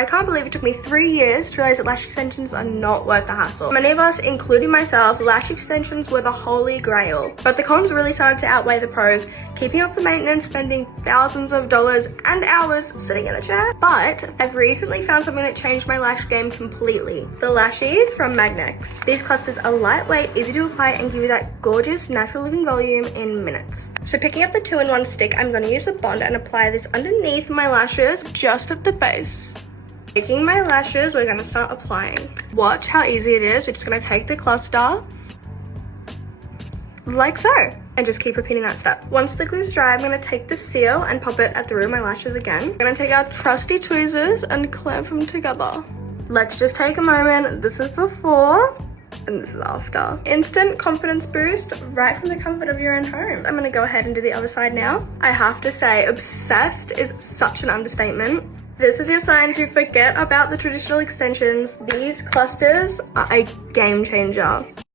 I can't believe it took me 3 years to realize that lash extensions are not worth the hassle. Many of us, including myself, lash extensions were the holy grail. But the cons really started to outweigh the pros, keeping up the maintenance, spending thousands of dollars and hours sitting in the chair. But I've recently found something that changed my lash game completely. The Lash Ease from Magnex. These clusters are lightweight, easy to apply, and give you that gorgeous, natural looking volume in minutes. So picking up the 2-in-1 stick, I'm going to use a bond and apply this underneath my lashes, just at the base. Taking my lashes, we're going to start applying. Watch how easy it is. We're just going to take the cluster, like so, and just keep repeating that step. Once the glue's dry, I'm going to take the seal and pop it at the root of my lashes again. I'm going to take our trusty tweezers and clamp them together. Let's just take a moment. This is before and this is after. Instant confidence boost right from the comfort of your own home. I'm going to go ahead and do the other side now. I have to say, obsessed is such an understatement. This is your sign to forget about the traditional extensions. These clusters are a game changer.